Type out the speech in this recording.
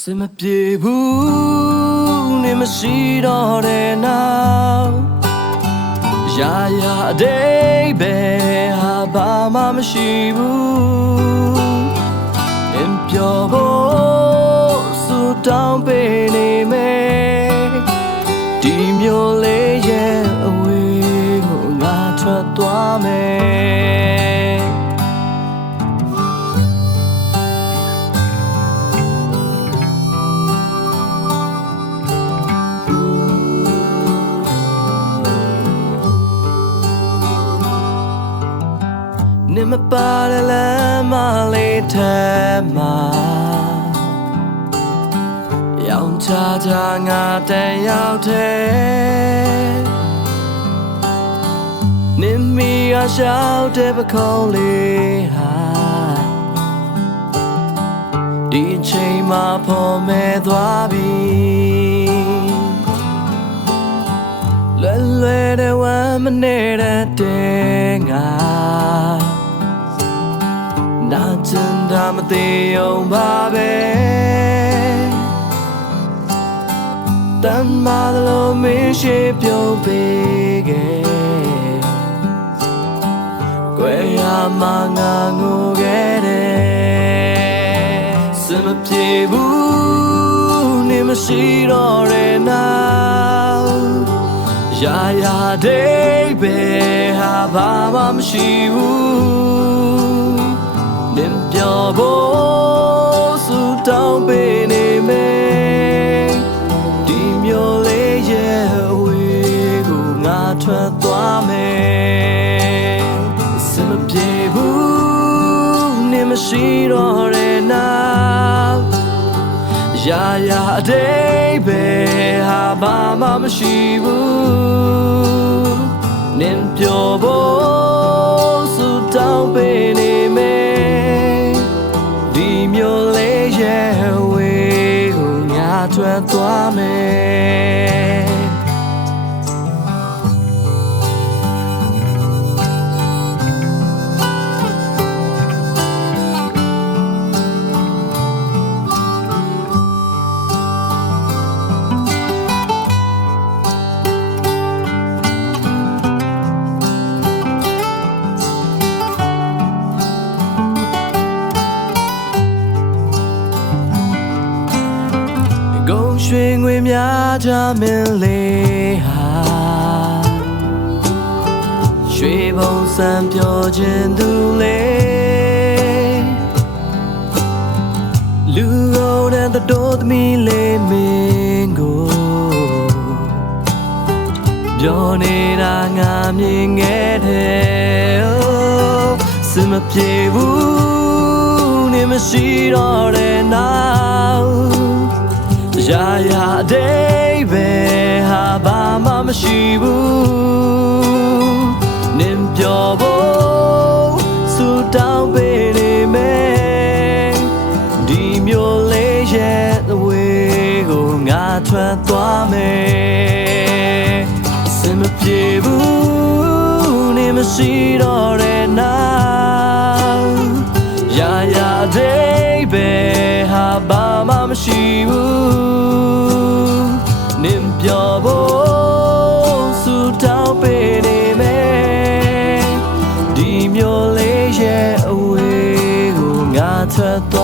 စင်မပြေဘူးနေမရှိတော့တဲ့နောက်ရာရာအတိတ်ပဲဟာဘာမှမရှိဘူးအင်ပြောဖို့စူတောင်းပေးနေမယ်ဒီမျိုးလေးရဲ့အဝေးကိုငါထွက်သွားမယ် နင်မပါရလမ်းမလေးထဲမှာရောင်ချချာငါတန်ရောက်တဲ့နင်မီရရှောက်တဲ့ပခုံးလေးဟာဒီအချိန်မှာဖော်မဲသွားပြီလွယ်လွယ်တဲ့ဝမ်းမနေတဲ့တဲ့ငါ နာကျင်တာမသေးအောင်ပါပဲတမ်းမလို့မင်းရှိပြုံးပေးခဲ့ကွယ်ရမငါငိုခဲ့တယ်စမပြေဘူးနေမရှိတော့တဲ့နောက်ရာရာဒိတ်ပဲဟာဘာမှမရှိဘူး နင်ပြောဖို့စူတောင်းပေးနေမယ်ဒီမျိုးလေးရဲ့အဝေးကိုငါထွက်သွားမယ်စမပြေဘူးနင်မရှိတော့တဲ့နောက်ရာရာအတိတ်ပဲဟာဘာမှမရှိဘူးနင်ပြောဖို့စူတောင်းပေးနေ ထွက်သွားမယ် ရွှေငွေများကြမင်းလေးဟာရွှေဘုံစံပြောခြင်းသူလေးလူကုန်တဲ့တော်သမီးလေးမင်းကိုပြောနေတာငါမြင်ခဲ့တယ်စမပြေဘူးနေမရှိတော့တဲ့နောက် ရာရာအတိတ်ပဲဟာဘာမှမရှိဘူးနင်ပြောဖို့စူတောင်းပေးနေမယ်ဒီမျိုးလေးရဲ့အဝေးကိုငါထွက်သွားမယ်စင်မပြေဘူးနင်မရှိတော့တဲ့နော မရှိဘူးနင်ပြဖို့စူတောင်းပေးနေမယ်ဒီမျိုးလေးရဲ့အဝေးကိုငါထွက်သွား